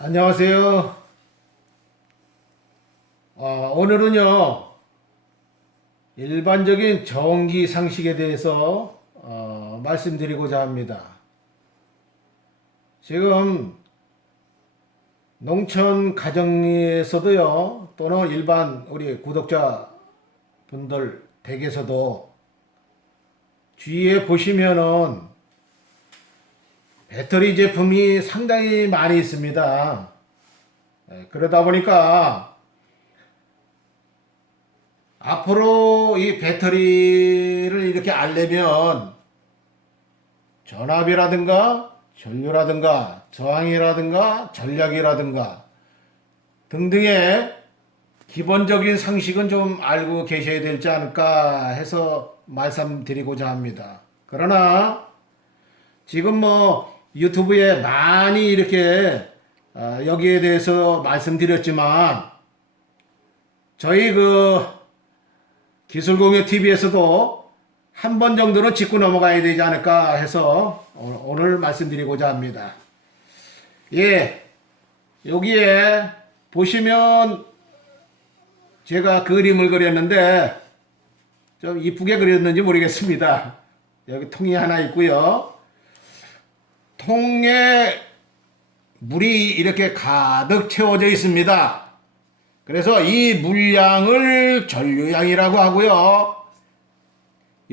안녕하세요. 어, 오늘은요, 일반적인 전기 상식에 대해서 어, 말씀드리고자 합니다. 지금 농촌 가정에서도요, 또는 일반 우리 구독자 분들 댁에서도 주위에 보시면은 배터리 제품이 상당히 많이 있습니다. 예, 그러다 보니까 앞으로 이 배터리를 이렇게 알려면 전압이라든가 전류라든가 저항이라든가 전략이라든가 등등의 기본적인 상식은 좀 알고 계셔야 되지 않을까 해서 말씀드리고자 합니다. 그러나 지금 뭐 유튜브에 많이 이렇게 어, 여기에 대해서 말씀드렸지만 저희 그 기술공예 TV에서도 한 번 정도는 짚고 넘어가야 되지 않을까 해서 오- 오늘 말씀드리고자 합니다. 예, 여기에 보시면 제가 그림을 그렸는데 좀 이쁘게 그렸는지 모르겠습니다. 여기 통이 하나 있고요. 통에 물이 이렇게 가득 채워져 있습니다. 그래서 이 물량을 전류량이라고 하고요.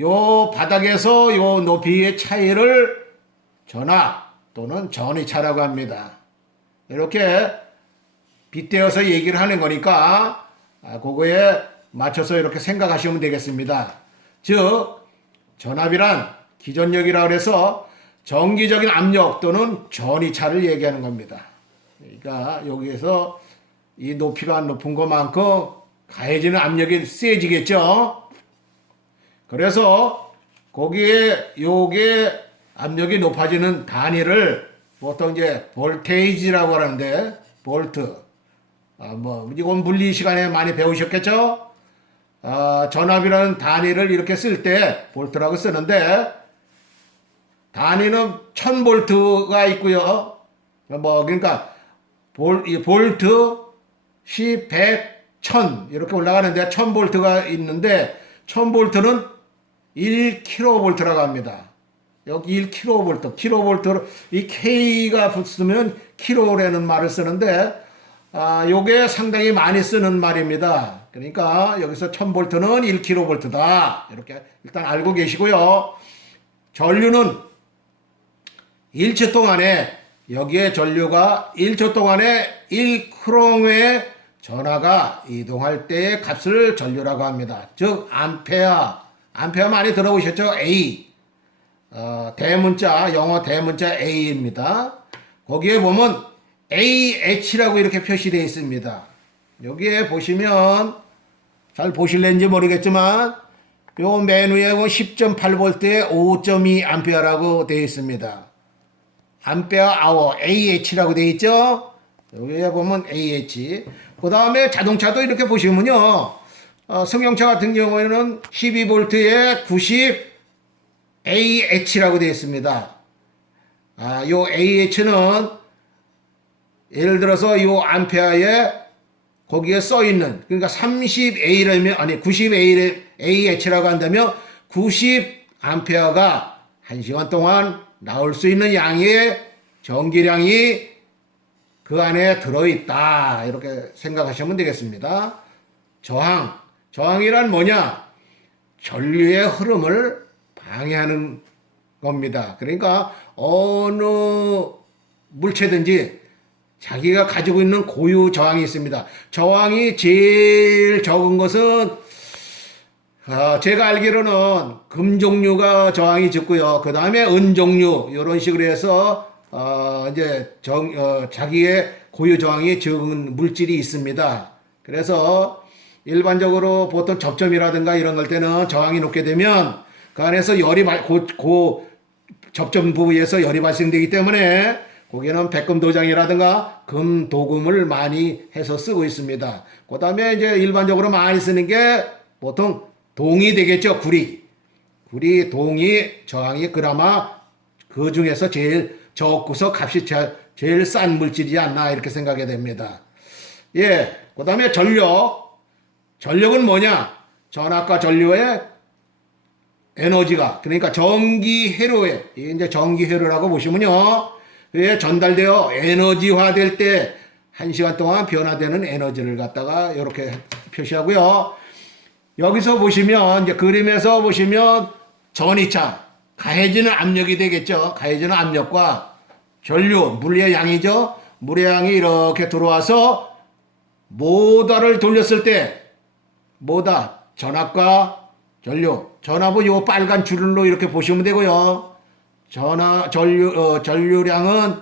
요 바닥에서 요 높이의 차이를 전압 또는 전위차라고 합니다. 이렇게 빗대어서 얘기를 하는 거니까 아, 그거에 맞춰서 이렇게 생각하시면 되겠습니다. 즉 전압이란 기전력이라 그래서 정기적인 압력 또는 전이차를 얘기하는 겁니다. 그러니까 여기에서 이 높이가 높은 것만큼 가해지는 압력이 세지겠죠. 그래서 거기에 요게 압력이 높아지는 단위를 보통 이제 볼테이지라고 하는데 볼트. 아, 뭐 이건 물리 시간에 많이 배우셨겠죠? 아, 전압이라는 단위를 이렇게 쓸 때 볼트라고 쓰는데 단위는 1000볼트가 있고요. 뭐 그러니까 볼, 이 볼트, 시, 100, 1000 이렇게 올라가는데 1000볼트가 있는데 1000볼트는 1kV라고 합니다. 여기 1kV, kV 이 K가 붙으면 킬로라는 말을 쓰는데 아, 요게 상당히 많이 쓰는 말입니다. 그러니까 여기서 1000볼트는 1kV다. 이렇게 일단 알고 계시고요. 전류는 1초 동안에 여기에 전류가 1초 동안에 1크롬의 전화가 이동할 때의 값을 전류라고 합니다. 즉 암페어, 암페어 많이 들어보셨죠? A. 어, 대문자, 영어 대문자 A입니다. 거기에 보면 AH라고 이렇게 표시되어 있습니다. 여기에 보시면 잘 보실는지 모르겠지만 요 메뉴에 10.8V에 5.2 암페어라고 되어 있습니다. 암페어 아워 AH라고 되어 있죠? 여기에 보면 AH. 그 다음에 자동차도 이렇게 보시면요. 어, 승용차 같은 경우에는 12V에 90 AH라고 되어 있습니다. 아, 요 AH는 예를 들어서 요 암페어에 거기에 써 있는 그러니까 30A라면 아니 90A AH라고 한다면 90 암페어가 1시간 동안 나올 수 있는 양의 전기량이 그 안에 들어있다. 이렇게 생각하시면 되겠습니다. 저항. 저항이란 뭐냐? 전류의 흐름을 방해하는 겁니다. 그러니까 어느 물체든지 자기가 가지고 있는 고유 저항이 있습니다. 저항이 제일 적은 것은 어, 제가 알기로는 금 종류가 저항이 적고요. 그 다음에 은 종류 이런 식으로 해서 어, 이제 정, 어, 자기의 고유 저항이 적은 물질이 있습니다. 그래서 일반적으로 보통 접점이라든가 이런 걸 때는 저항이 높게 되면 그 안에서 열이 발, 고, 고 접점 부위에서 열이 발생되기 때문에 거기는 백금 도장이라든가 금 도금을 많이 해서 쓰고 있습니다. 그 다음에 이제 일반적으로 많이 쓰는 게 보통 동이 되겠죠. 구리. 구리, 동이, 저항이 그나마 그 중에서 제일 적고서 값이 잘 제일 싼 물질이지 않나 이렇게 생각이 됩니다. 예, 그 다음에 전력. 전력은 뭐냐? 전압과 전류의 에너지가 그러니까 전기 회로에 이제 전기 회로라고 보시면요. 에 전달되어 에너지화 될 때한 시간 동안 변화되는 에너지를 갖다가 이렇게 표시하고요. 여기서 보시면 이제 그림에서 보시면 전이차 가해지는 압력이 되겠죠. 가해지는 압력과 전류 물의 양이죠. 물의 양이 이렇게 들어와서 모다를 돌렸을 때 모다 전압과 전류 전압은 요 빨간 줄로 이렇게 보시면 되고요. 전압 전류 어, 전류량은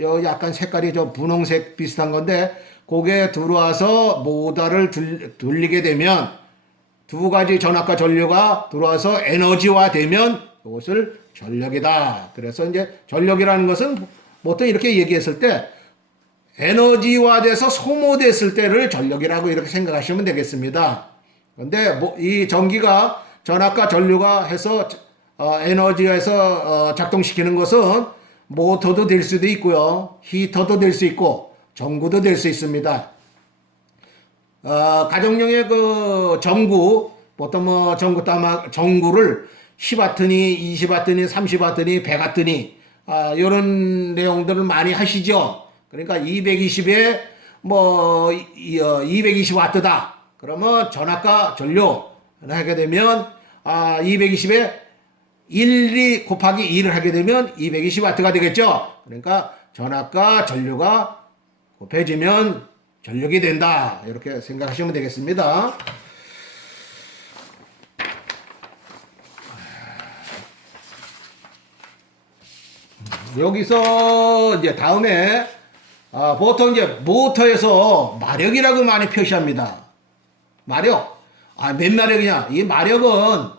요 약간 색깔이 좀 분홍색 비슷한 건데 그게 들어와서 모다를 돌, 돌리게 되면 두 가지 전압과 전류가 들어와서 에너지화 되면 이것을 전력이다. 그래서 이제 전력이라는 것은 보통 이렇게 얘기했을 때 에너지화돼서 소모됐을 때를 전력이라고 이렇게 생각하시면 되겠습니다. 근데 뭐 이 전기가 전압과 전류가 해서 어, 에너지에서 어, 작동시키는 것은 모터도 될 수도 있고요. 히터도 될 수 있고 전구도 될 수 있습니다. 어, 가정용의 그 전구 보통 뭐 전구 따마 전구를 10와트니 20와트니 30와트니 100와트니 아, 이런 내용들을 많이 하시죠. 그러니까 220에 뭐 220와트다. 그러면 전압과 전류 하게 되면 아 220에 1, 2 곱하기 2를 하게 되면 220와트가 되겠죠. 그러니까 전압과 전류가 곱해지면 전력이 된다. 이렇게 생각하시면 되겠습니다. 여기서 이제 다음에 아, 보통 이제 모터에서 마력이라고 많이 표시합니다. 마력. 아, 몇 마력이냐? 이 마력은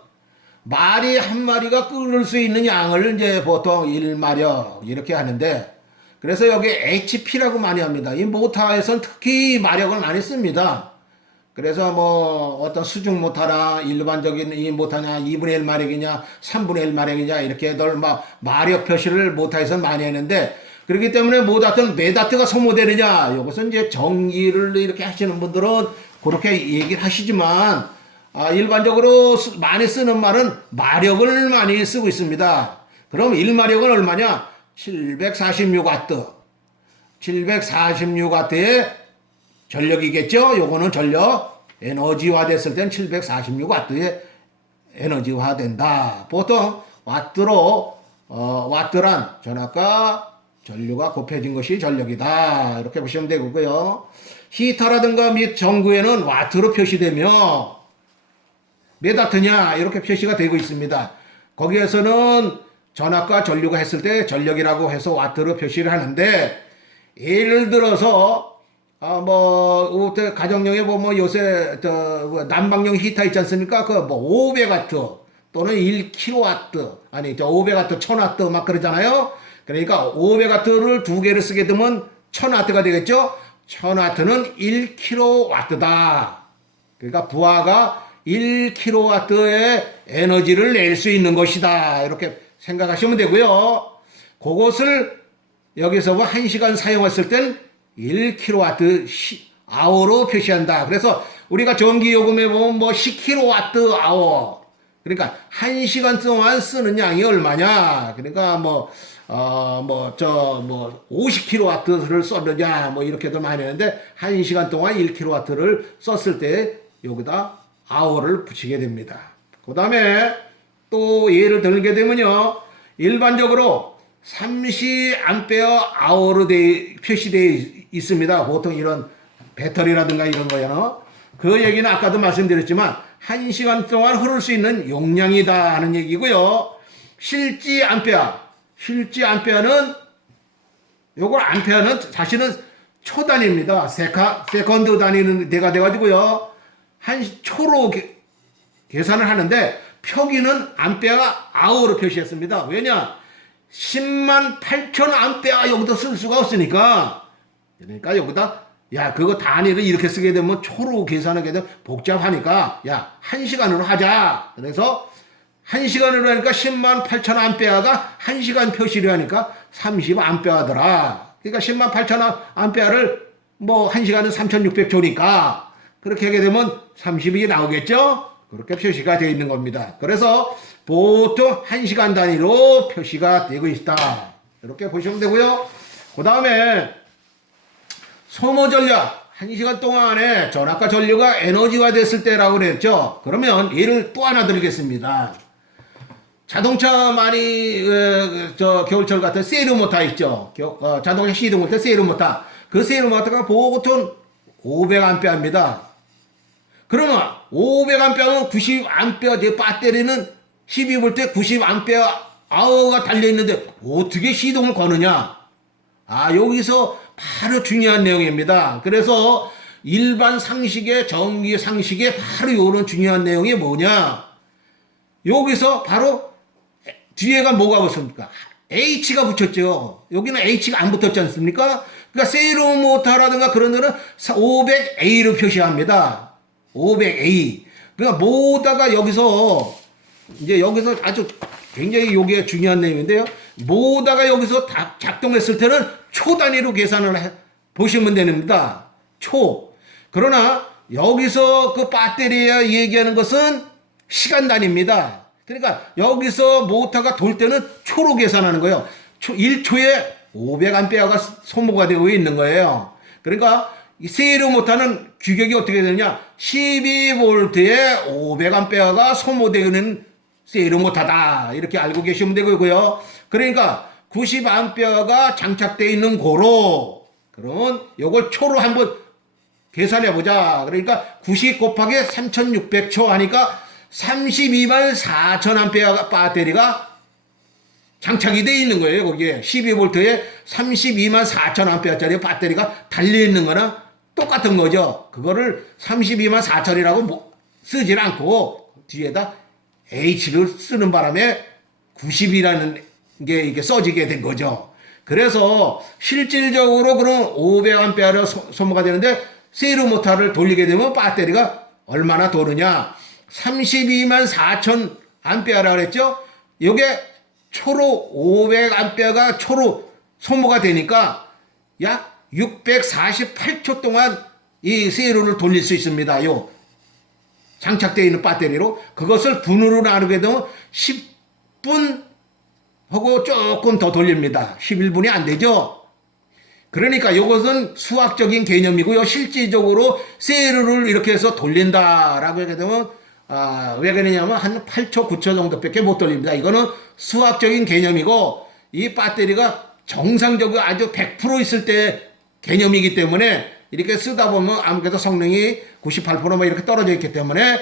말이 한 마리가 끓을 수 있는 양을 이제 보통 1마력 이렇게 하는데 그래서 여기 HP라고 많이 합니다. 이 모터에선 특히 마력을 많이 씁니다. 그래서 뭐 어떤 수중 모터나 일반적인 이 모터냐 2분의 1 마력이냐 3분의 1 마력이냐 이렇게 널막 마력 표시를 모터에서 많이 했는데 그렇기 때문에 모다트는 메다트가 소모되느냐 이것은 이제 전기를 이렇게 하시는 분들은 그렇게 얘기를 하시지만 아, 일반적으로 쓰- 많이 쓰는 말은 마력을 많이 쓰고 있습니다. 그럼 1마력은 얼마냐? 746와트. 746와트의 전력이겠죠? 요거는 전력 에너지화 됐을 땐 746와트의 에너지화 된다. 보통 와트로 어, 와트란 전압과 전류가 곱해진 것이 전력이다. 이렇게 보시면 되고요. 히터라든가 및 전구에는 와트로 표시되며 몇 와트냐 이렇게 표시가 되고 있습니다. 거기에서는 전압과 전류가 했을 때 전력이라고 해서 와트로 표시를 하는데 예를 들어서 아뭐 가정용에 보면 요새 저뭐 난방용 히터 있지 않습니까? 그 뭐 500와트 또는 1kW 아니 저 500와트 1000와트 막 그러잖아요. 그러니까 500와트를 두 개를 쓰게 되면 1000와트가 되겠죠. 1000와트는 1kW다. 그러니까 부하가 1kW의 에너지를 낼 수 있는 것이다. 이렇게 생각하시면 되고요. 그것을 여기서 뭐 1시간 사용했을 땐 1kW 시, 아워로 표시한다. 그래서 우리가 전기 요금에 보면 뭐 10kW 아워. 그러니까 1시간 동안 쓰는 양이 얼마냐? 그러니까 뭐 어, 뭐, 저, 뭐, 50kW를 썼느냐, 뭐, 이렇게도 많이 하는데, 1시간 동안 1kW를 썼을 때, 여기다 아워를 붙이게 됩니다. 그 다음에 또 예를 들게 되면요. 일반적으로 30A 아워로 돼, 표시되어 있습니다. 보통 이런 배터리라든가 이런 거요. 그 얘기는 아까도 말씀드렸지만, 1시간 동안 흐를 수 있는 용량이다 하는 얘기고요. 실지 암페어. 실지 암페어는 요걸 암페어는 사실은 초 단위입니다. 세카, 세컨드 단위는 돼가 돼 가지고요. 한 초로 게- 계산을 하는데 표기는 암페어가 아우로 표시했습니다. 왜냐? 10만 8천 암페어 여기다 쓸 수가 없으니까. 그러니까 여기다 야 그거 단위를 이렇게 쓰게 되면 초로 계산하게 되면 복잡하니까 야한 시간으로 하자. 그래서 한 시간으로 하니까 10만 8천 암페어가 한 시간 표시를 하니까 30 암페어더라. 그러니까 10만 8천 암페어를 뭐 1시간에 3,600조니까 그렇게 하게 되면 30이 나오겠죠? 그렇게 표시가 되어 있는 겁니다. 그래서 보통 1시간 단위로 표시가 되고 있다. 이렇게 보시면 되고요. 그 다음에 소모 전략. 1시간 동안에 전압과 전류가 에너지화 됐을 때라고 그랬죠. 그러면 예를 또 하나 드리겠습니다. 자동차 많이 어, 저 겨울철 같은 세일 모터 있죠. 겨- 어, 자동차 세일 모터. 그 세일 모터가 보통 500암페어입니다. 그러면 500암페어는 90암페어 제 배터리는 12V 90암페어 아워가 달려 있는데 어떻게 시동을 거느냐? 아, 여기서 바로 중요한 내용입니다. 그래서 일반 상식의 전기 상식에 바로 이런 중요한 내용이 뭐냐? 여기서 바로 뒤에가 뭐가 붙습니까? H가 붙였죠. 여기는 H가 안 붙었지 않습니까? 그러니까 세이로 모터라든가 그런 데는 500A로 표시합니다. 500A. 그러니까 모다가 여기서 이제 여기서 아주 굉장히 요게 중요한 내용인데요. 모다가 여기서 다 작동했을 때는 초 단위로 계산을 해 보시면 됩니다. 초. 그러나 여기서 그 배터리에 얘기하는 것은 시간 단위입니다. 그러니까 여기서 모터가 돌 때는 초로 계산하는 거예요. 초, 1초에 500암페어가 소모가 되고 있는 거예요. 그러니까 이 세일 모터는 규격이 어떻게 되느냐? 12V에 500암페어가 소모되는 세일 모터다. 이렇게 알고 계시면 되고요. 그러니까 90암페어가 장착되어 있는 고로 그러면 요걸 초로 한번 계산해 보자. 그러니까 90 곱하기 3600초 하니까 32만 4천 암페어 배터리가 장착이 돼 있는 거예요. 거기에 12볼트에 32만 4천 암페어짜리 배터리가 달려 있는 거나 똑같은 거죠. 그거를 32만 4천이라고 뭐 쓰질 않고 뒤에다 H를 쓰는 바람에 90이라는 게 이게 써지게 된 거죠. 그래서 실질적으로 그럼 500암페어를 소모가 되는데 세일 모터를 돌리게 되면 배터리가 얼마나 도느냐? 32만 4천 암페어라 그랬죠? 요게 초로 500암페어가 초로 소모가 되니까 약 648초 동안 이 세로를 돌릴 수 있습니다. 요 장착되어 있는 배터리로 그것을 분으로 나누게 되면 10분 하고 조금 더 돌립니다. 11분이 안 되죠? 그러니까 이것은 수학적인 개념이고요. 실질적으로 세로를 이렇게 해서 돌린다라고 하게 되면 아, 왜 그러냐면 한 8초, 9초 정도밖에 못 돌립니다. 이거는 수학적인 개념이고 이 배터리가 정상적으로 아주 100% 있을 때 개념이기 때문에 이렇게 쓰다 보면 아무래도 성능이 98%뭐 이렇게 떨어져 있기 때문에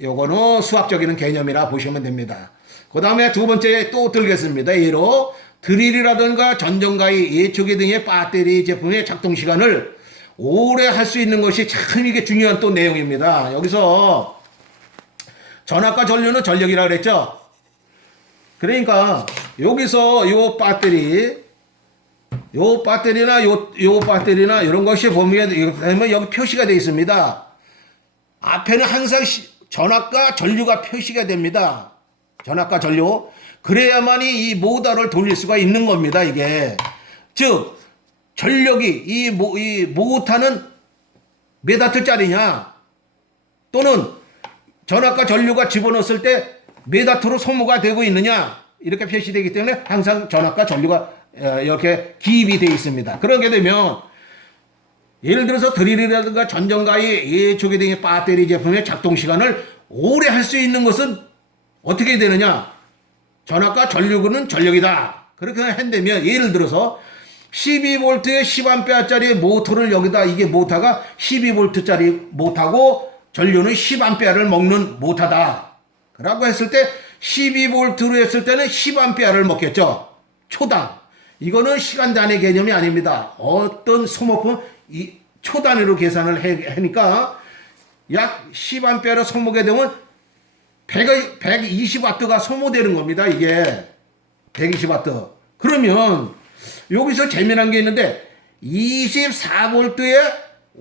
요거는 수학적인 개념이라 보시면 됩니다. 그 다음에 두 번째 또 들겠습니다. 예로 드릴이라든가 전정가위, 예초기 등의 배터리 제품의 작동 시간을 오래 할 수 있는 것이 참 이게 중요한 또 내용입니다. 여기서 전압과 전류는 전력이라 그랬죠. 그러니까 여기서 요 배터리 요 배터리나 요, 요 배터리나 이런 것이 보면 여기 표시가 되어 있습니다. 앞에는 항상 시- 전압과 전류가 표시가 됩니다. 전압과 전류. 그래야만이 이 모터를 돌릴 수가 있는 겁니다, 이게. 즉, 전력이, 이, 모, 이 모터는 몇 와트짜리냐? 또는 전압과 전류가 집어넣었을 때몇 와트로 소모가 되고 있느냐? 이렇게 표시되기 때문에 항상 전압과 전류가 어, 이렇게 기입이 되어 있습니다. 그러게 되면 예를 들어서 드릴이라든가 전정가의 예초기 등의 배터리 제품의 작동 시간을 오래 할 수 있는 것은 어떻게 되느냐? 전압과 전류구는 전력이다. 그렇게 한다면 예를 들어서 12V에 10A짜리 모터를 여기다 이게 모터가 12V짜리 모터고 전류는 10A를 먹는 모터다. 라고 했을 때 12V로 했을 때는 10A를 먹겠죠. 초당. 이거는 시간 단위 개념이 아닙니다. 어떤 소모품 이 초 단위로 계산을 해, 하니까 약 10A를 소모게 되면 100, 120W가 소모되는 겁니다. 이게 120W. 그러면 여기서 재미난 게 있는데 24V에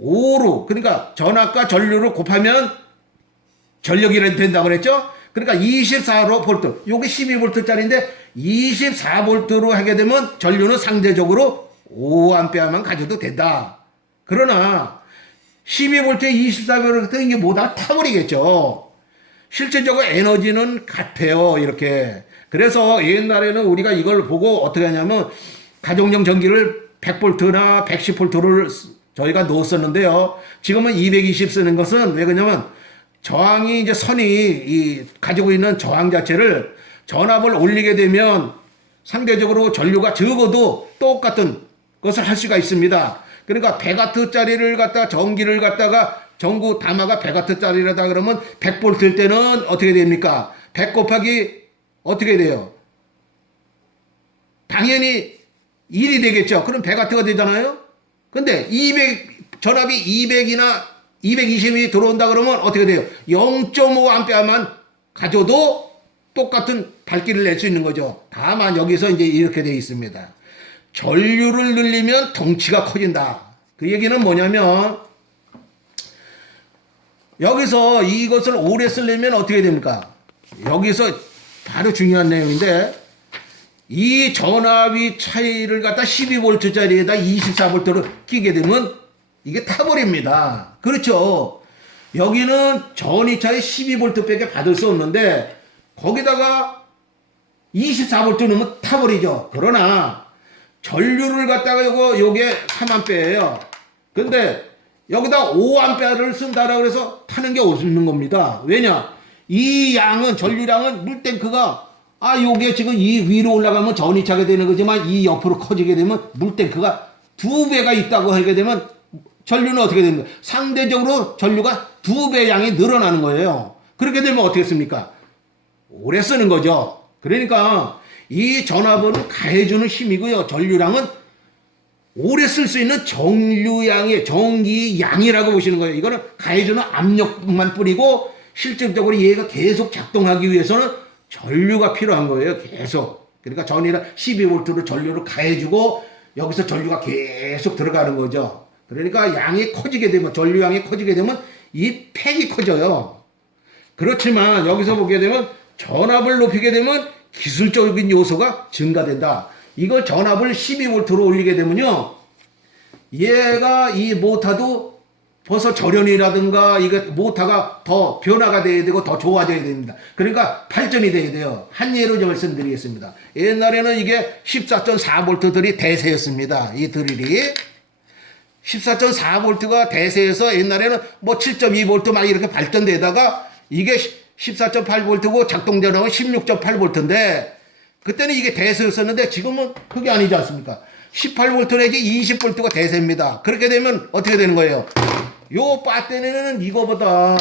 5로 그러니까 전압과 전류를 곱하면 전력이 된다고 그랬죠? 그러니까 24로 볼트. 요게 12볼트짜리인데 24볼트로 하게 되면 전류는 상대적으로 5A만 가져도 된다. 그러나 12V에 24V 이게 뭐다 타버리겠죠. 실질적으로 에너지는 같아요. 이렇게. 그래서 옛날에는 우리가 이걸 보고 어떻게 하냐면 가정용 전기를 100V나 110V를 저희가 놓았었는데요. 지금은 220 쓰는 것은 왜 그러냐면 저항이 이제 선이 이 가지고 있는 저항 자체를 전압을 올리게 되면 상대적으로 전류가 적어도 똑같은 것을 할 수가 있습니다. 그러니까 100와트짜리를 갖다가 전기를 갖다가 전구 담화가 100와트짜리라다 그러면 100볼트일 때는 어떻게 됩니까? 100 곱하기 어떻게 돼요? 당연히 1이 되겠죠. 그럼 100와트가 되잖아요. 근데 200 전압이 200이나 220이 들어온다 그러면 어떻게 돼요? 0.5암페어만 가져도 똑같은 밝기를 낼수 있는 거죠. 다만 여기서 이제 이렇게 되어 있습니다. 전류를 늘리면 덩치가 커진다. 그 얘기는 뭐냐면 여기서 이것을 오래 쓰려면 어떻게 됩니까? 여기서 바로 중요한 내용인데 이 전압이 차이를 갖다 12V짜리에다 24V로 끼게 되면 이게 타버립니다. 그렇죠. 여기는 전이차에 12V밖에 받을 수 없는데 거기다가 24V 넣으면 타버리죠. 그러나 전류를 갖다가 요거 요게 3A예요. 근데 여기다 5A를 쓴다라고 해서 타는 게 없는 겁니다. 왜냐? 이 양은 전류량은 물탱크가 아 요게 지금 이 위로 올라가면 전이 차게 되는 거지만 이 옆으로 커지게 되면 물탱크가 두 배가 있다고 하게 되면 전류는 어떻게 거예요? 상대적으로 전류가 두 배 양이 늘어나는 거예요. 그렇게 되면 어떻게 습니까? 오래 쓰는 거죠. 그러니까 이 전압은 가해주는 힘이고요. 전류량은 오래 쓸 수 있는 전류량의 전기 양이라고 보시는 거예요. 이거는 가해주는 압력만 뿌리고 실질적으로 얘가 계속 작동하기 위해서는 전류가 필요한 거예요. 계속. 그러니까 전이랑 12V로 전류를 가해주고 여기서 전류가 계속 들어가는 거죠. 그러니까 양이 커지게 되면 전류량이 커지게 되면 이 팩이 커져요. 그렇지만 여기서 보게 되면 전압을 높이게 되면 기술적인 요소가 증가된다. 이걸 전압을 12V로 올리게 되면요. 얘가 이 모타도 벌써 절연이라든가 이게 모타가 더 변화가 돼야 되고 더 좋아져야 됩니다. 그러니까 발전이 돼야 돼요. 한 예로 좀 말씀드리겠습니다. 옛날에는 이게 14.4V들이 대세였습니다. 이 드릴이. 14.4V가 대세에서 옛날에는 뭐 7.2V 막 이렇게 발전되다가 이게 14.8V고 작동 전압은 16.8V인데 그때는 이게 대세였었는데 지금은 그게 아니지 않습니까? 18V 내지 20V가 대세입니다. 그렇게 되면 어떻게 되는 거예요? 요 배터리는 이거보다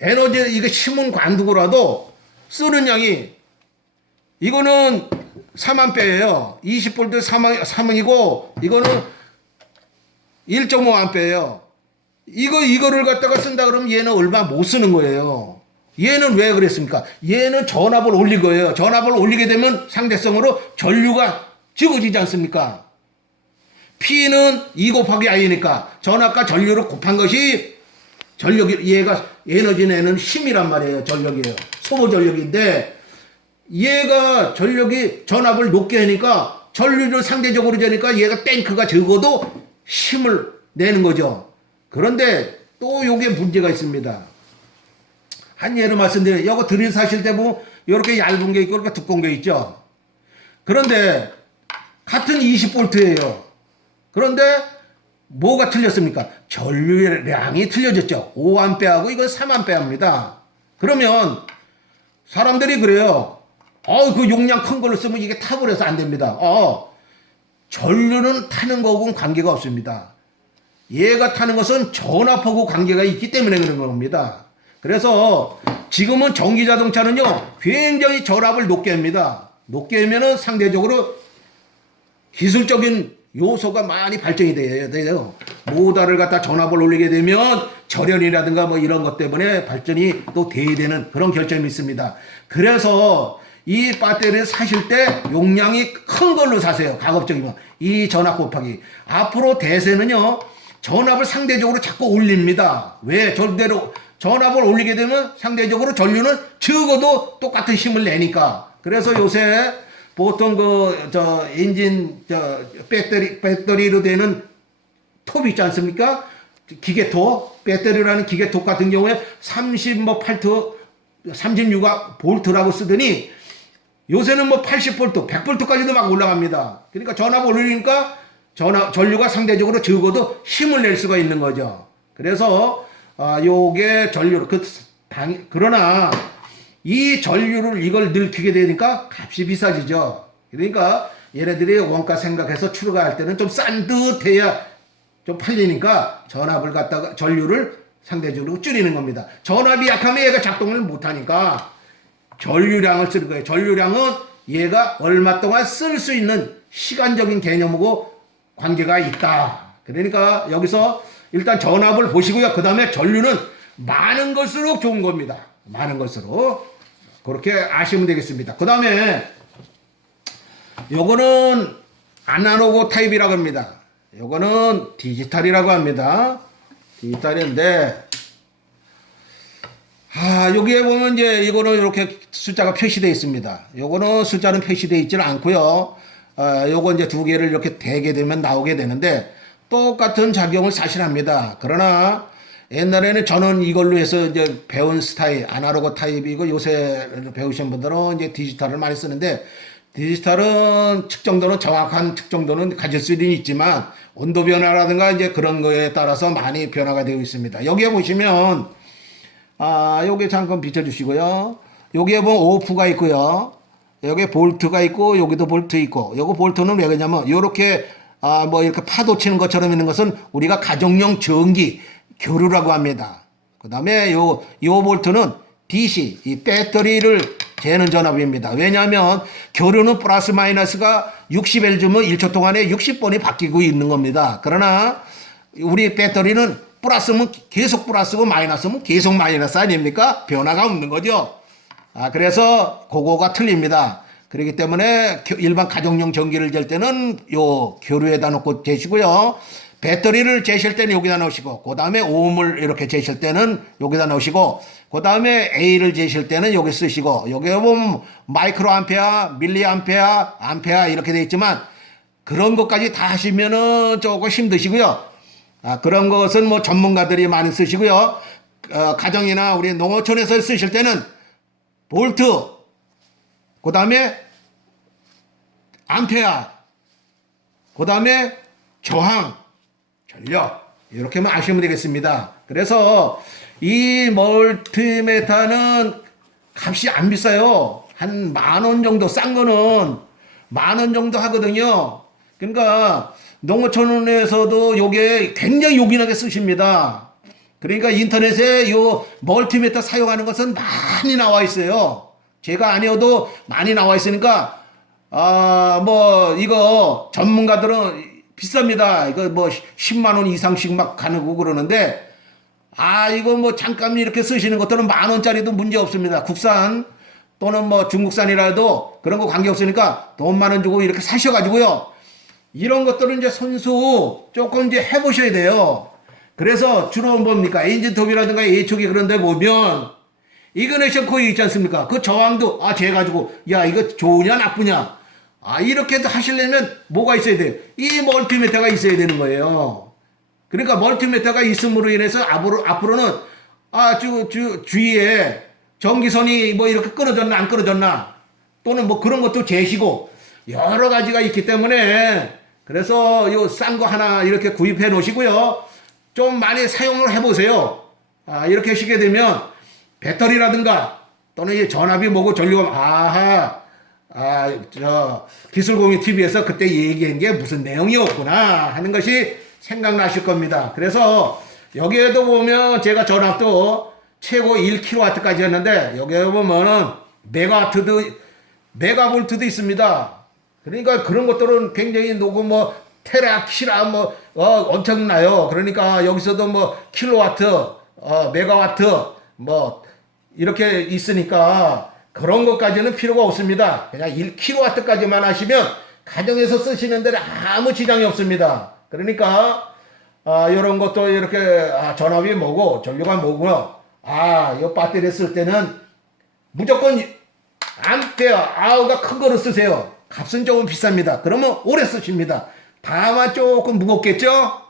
에너지 이게 심은 관두고라도 쓰는 양이 이거는 3암페예요. 20V 3, 3이고 이거는 1.5 암페예요. 이거 이거를 갖다가 쓴다 그러면 얘는 얼마 못 쓰는 거예요. 얘는 왜 그랬습니까? 얘는 전압을 올린 거예요. 전압을 올리게 되면 상대성으로 전류가 적어지지 않습니까? P는 2 곱하기 I니까 전압과 전류를 곱한 것이 전력이 얘가 에너지 내는 힘이란 말이에요. 전력이에요. 소모 전력인데 얘가 전력이 전압을 높게 하니까 전류를 상대적으로 되니까 얘가 탱크가 적어도 힘을 내는 거죠. 그런데 또 요게 문제가 있습니다. 한 예로 말씀드려요. 이거 드릴 사실 때 보면 이렇게 얇은 게 있고 이렇게 두꺼운 게 있죠. 그런데 같은 20볼트예요. 그런데 뭐가 틀렸습니까? 전류량이 틀려졌죠. 5암페하고 이건 3암페입니다. 그러면 사람들이 그래요. 어, 그 용량 큰 걸로 쓰면 이게 타버려서 안 됩니다. 어, 전류는 타는 거하고는 관계가 없습니다. 얘가 타는 것은 전압하고 관계가 있기 때문에 그런 겁니다. 그래서 지금은 전기 자동차는요, 굉장히 전압을 높게 합니다. 높게 하면은 상대적으로 기술적인 요소가 많이 발전이 돼야 돼요. 모터를 갖다 전압을 올리게 되면 절연이라든가 뭐 이런 것 때문에 발전이 또 돼야 되는 그런 결점이 있습니다. 그래서 이 배터리를 사실 때 용량이 큰 걸로 사세요. 가급적이면. 이 전압 곱하기. 앞으로 대세는요, 전압을 상대적으로 자꾸 올립니다. 왜? 절대로 전압을 올리게 되면 상대적으로 전류는 적어도 똑같은 힘을 내니까. 그래서 요새 보통 그 저 엔진 저 배터리 배터리로 되는 톱 있지 않습니까? 기계톱 배터리라는 기계톱 같은 경우에 30 뭐 8트 36아 볼트라고 쓰더니 요새는 뭐 80볼트, 100볼트까지도 막 올라갑니다. 그러니까 전압 올리니까 전압 전류가 상대적으로 적어도 힘을 낼 수가 있는 거죠. 그래서 아 요게 전류 그 당, 그러나 이 전류를 이걸 늘키게 되니까 값이 비싸지죠. 그러니까 얘네들이 원가 생각해서 출하할 때는 좀 싼 듯해야 좀 팔리니까 전압을 갖다가 전류를 상대적으로 줄이는 겁니다. 전압이 약하면 얘가 작동을 못하니까 전류량을 쓰는 거예요. 전류량은 얘가 얼마 동안 쓸 수 있는 시간적인 개념하고 관계가 있다. 그러니까 여기서 일단 전압을 보시고요. 그 다음에 전류는 많은 것으로 좋은 겁니다. 많은 것으로. 그렇게 아시면 되겠습니다. 그 다음에 요거는 아날로그 타입이라고 합니다. 요거는 디지털이라고 합니다. 디지털인데 아, 여기에 보면 이제 이거는 이렇게 숫자가 표시되어 있습니다. 요거는 숫자는 표시되어 있지는 않고요. 아, 요거 이제 두 개를 이렇게 대게 되면 나오게 되는데 똑같은 작용을 사실 합니다. 그러나 옛날에는 저는 이걸로 해서 이제 배운 스타일, 아날로그 타입이고 요새 배우신 분들은 이제 디지털을 많이 쓰는데 디지털은 측정도는 정확한 측정도는 가질 수는 있지만 온도 변화라든가 이제 그런 거에 따라서 많이 변화가 되어 있습니다. 여기에 보시면 아, 요게 잠깐 비춰 주시고요. 여기에 보면 오프가 있고요. 여기 볼트가 있고 여기도 볼트 있고 요거 볼트는 왜 그러냐면 요렇게 아 뭐 이렇게 파도 치는 것처럼 있는 것은 우리가 가정용 전기 교류라고 합니다. 그다음에 요요 볼트는 DC 이 배터리를 재는 전압입니다. 왜냐하면 교류는 플러스 마이너스가 60엘 주면 1초 동안에 60번이 바뀌고 있는 겁니다. 그러나 우리 배터리는 플러스면 계속 플러스고 마이너스면 계속 마이너스 아닙니까? 변화가 없는 거죠. 아, 그래서 그거가 틀립니다. 그렇기 때문에 겨- 일반 가정용 전기를 잴 때는 요 교류에다 놓고 재시고요. 배터리를 재실 때는 여기다 넣으시고, 그 다음에 오음을 이렇게 재실 때는 여기다 넣으시고, 그 다음에 A를 재실 때는 여기 쓰시고, 여기에 보면 마이크로 암페아, 밀리 암페아, 암페아 이렇게 돼 있지만, 그런 것까지 다 하시면은 조금 힘드시고요. 아, 그런 것은 뭐 전문가들이 많이 쓰시고요. 어, 가정이나 우리 농어촌에서 쓰실 때는 볼트, 그 다음에 암페아, 그 다음에 저항, 전력 이렇게만 아시면 되겠습니다. 그래서 이 멀티메타는 값이 안 비싸요. 한 만 원 정도 싼 거는 만 원 정도 하거든요. 그러니까 농어촌에서도 요게 굉장히 요긴하게 쓰십니다. 그러니까 인터넷에 요 멀티메터 사용하는 것은 많이 나와 있어요. 제가 아니어도 많이 나와 있으니까 아 뭐 이거 전문가들은 비쌉니다. 이거 뭐 10만 원 이상씩 막 가는고 그러는데 아 이거 뭐 잠깐 이렇게 쓰시는 것들은 만 원짜리도 문제 없습니다. 국산 또는 뭐 중국산이라도 그런 거 관계 없으니까 돈 만 원 주고 이렇게 사셔 가지고요. 이런 것들은 이제 손수 조금 이제 해 보셔야 돼요. 그래서 주로 뭡니까 엔진톱이라든가 예초기 그런 데 보면 이그네션 코일 있지 않습니까? 그 저항도 아쟤 가지고 야 이거 좋으냐 나쁘냐 아 이렇게도 하시려면 뭐가 있어야 돼요? 이 멀티미터가 있어야 되는 거예요. 그러니까 멀티미터가 있음으로 인해서 앞으로 앞으로는 아주 주, 주위에 전기선이 뭐 이렇게 끊어졌나 안 끊어졌나 또는 뭐 그런 것도 재시고 여러 가지가 있기 때문에 그래서 요 싼 거 하나 이렇게 구입해 놓으시고요. 좀 많이 사용을 해보세요. 아, 이렇게 하시게 되면 배터리라든가 또는 이 전압이 뭐고 전류가 아하 아, 저 기술공유 TV에서 그때 얘기한 게 무슨 내용이었구나 하는 것이 생각나실 겁니다. 그래서 여기에도 보면 제가 전압도 최고 1kW까지 했는데 여기에 보면은 메가와트도 메가볼트도 있습니다. 그러니까 그런 것들은 굉장히 녹음 뭐 테라, 키라 뭐 어, 엄청나요. 그러니까 여기서도 뭐 킬로와트, 어, 메가와트 뭐 이렇게 있으니까 그런 것까지는 필요가 없습니다. 그냥 1kW까지만 하시면 가정에서 쓰시는 데는 아무 지장이 없습니다. 그러니까 아, 이런 것도 이렇게 아, 전압이 뭐고 전류가 뭐고요. 아, 이 배터리 쓸 때는 무조건 암페어 아우가 큰 거를 쓰세요. 값은 조금 비쌉니다. 그러면 오래 쓰십니다. 다만 조금 무겁겠죠?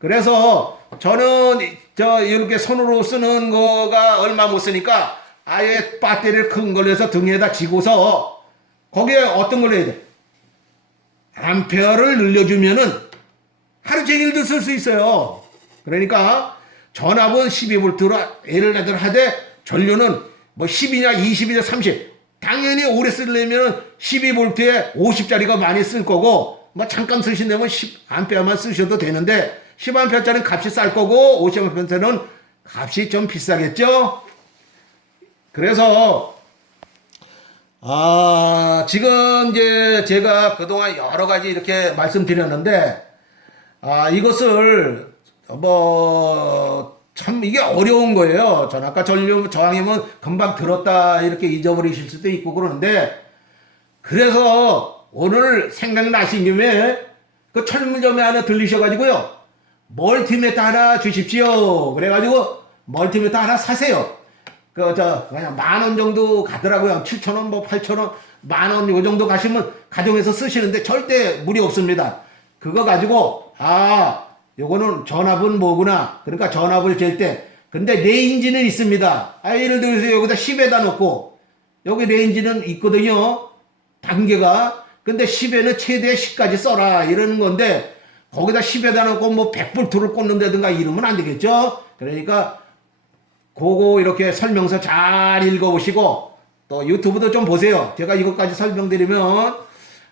그래서 저는 저 이렇게 손으로 쓰는 거가 얼마 못 쓰니까 아예 배터리를 큰 걸로 해서 등에다 지고서 거기에 어떤 걸로 해야 돼? 암페어를 늘려주면은 하루 종일도 쓸 수 있어요. 그러니까 전압은 12V로 예를 들어 하되 전류는 뭐 10이냐 20이냐 30 당연히 오래 쓰려면 12V에 50짜리가 많이 쓸 거고 뭐 잠깐 쓰신다면 10A만 쓰셔도 되는데 10A짜리는 값이 쌀 거고 50A짜리는 값이 좀 비싸겠죠. 그래서 아, 지금 이제 제가 그동안 여러 가지 이렇게 말씀드렸는데, 아, 이것을 뭐, 참 이게 어려운 거예요. 전 아까 전류 저항이면 금방 들었다 이렇게 잊어버리실 수도 있고 그러는데, 그래서 오늘 생각나신 김에 그 철물점에 하나 들리셔가지고요. 멀티미터 하나 주십시오. 그래가지고 멀티미터 하나 사세요. 그, 저, 그냥 만 원 정도 가더라고요. 7천 원, 뭐 8천 원, 만 원, 요 정도 가시면 가정에서 쓰시는데 절대 무리 없습니다. 그거 가지고, 아, 요거는 전압은 뭐구나. 그러니까 전압을 잴 때. 근데 레인지는 있습니다. 아, 예를 들어서 여기다 10에다 놓고, 여기 레인지는 있거든요. 단계가. 근데 10에는 최대 10까지 써라. 이러는 건데, 거기다 10에다 놓고 뭐 100볼트를 꽂는다든가 이러면 안 되겠죠? 그러니까, 그거 이렇게 설명서 잘 읽어보시고 또 유튜브도 좀 보세요. 제가 이것까지 설명드리면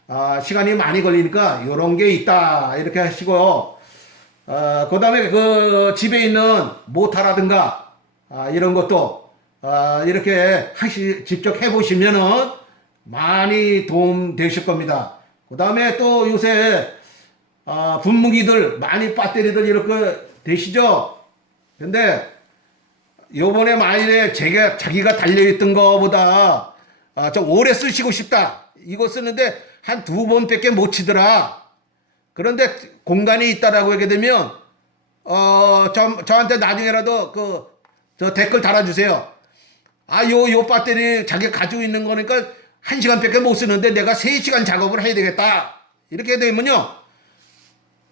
아, 시간이 많이 걸리니까 이런 게 있다 이렇게 하시고 어, 그 다음에 그 집에 있는 모타라든가 아, 이런 것도 아, 이렇게 하시 직접 해보시면은 많이 도움 되실 겁니다. 그 다음에 또 요새 아, 분무기들 많이 배터리들 이렇게 되시죠? 근데 요번에 만일에 제가 자기가 달려있던 거보다 아, 좀 오래 쓰시고 싶다. 이거 쓰는데 한 두 번밖에 못 치더라. 그런데 공간이 있다라고 하게 되면 어, 저, 저한테 나중에라도 그 저 댓글 달아주세요. 아, 요, 요 배터리 자기가 가지고 있는 거니까 한 시간밖에 못 쓰는데 내가 세 시간 작업을 해야 되겠다. 이렇게 되면요.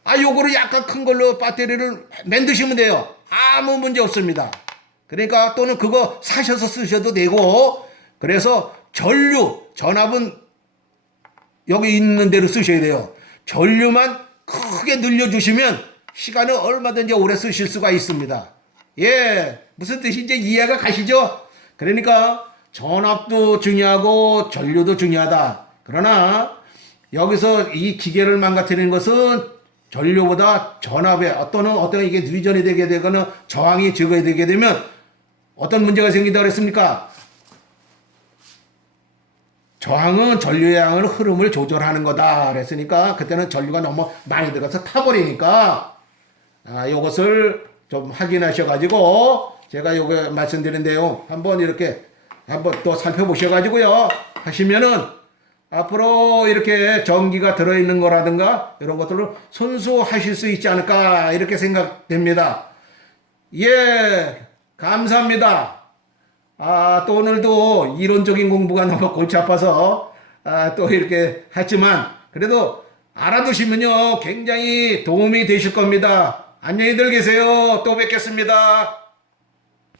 아, 요거를 약간 큰 걸로 배터리를 만드시면 돼요. 아무 문제 없습니다. 그러니까 또는 그거 사셔서 쓰셔도 되고 그래서 전류 전압은 여기 있는 대로 쓰셔야 돼요. 전류만 크게 늘려주시면 시간을 얼마든지 오래 쓰실 수가 있습니다. 예, 무슨 뜻인지 이해가 가시죠? 그러니까 전압도 중요하고 전류도 중요하다. 그러나 여기서 이 기계를 망가뜨리는 것은 전류보다 전압에 어떤 어떤 이게 누전이 되게 되거나 저항이 적어야 되게 되면 어떤 문제가 생긴다 그랬습니까? 저항은 전류의 양을 흐름을 조절하는 거다 그랬으니까 그때는 전류가 너무 많이 들어가서 타버리니까 아, 이것을 좀 확인하셔 가지고 제가 요거 말씀드린 내용 한번 이렇게 한번 또 살펴보셔 가지고요 하시면은 앞으로 이렇게 전기가 들어있는 거라든가 이런 것들을 손수하실 수 있지 않을까 이렇게 생각됩니다. 예, 감사합니다. 아, 또 오늘도 이론적인 공부가 너무 골치 아파서 아, 또 이렇게 했지만 그래도 알아두시면요 굉장히 도움이 되실 겁니다. 안녕히들 계세요. 또 뵙겠습니다.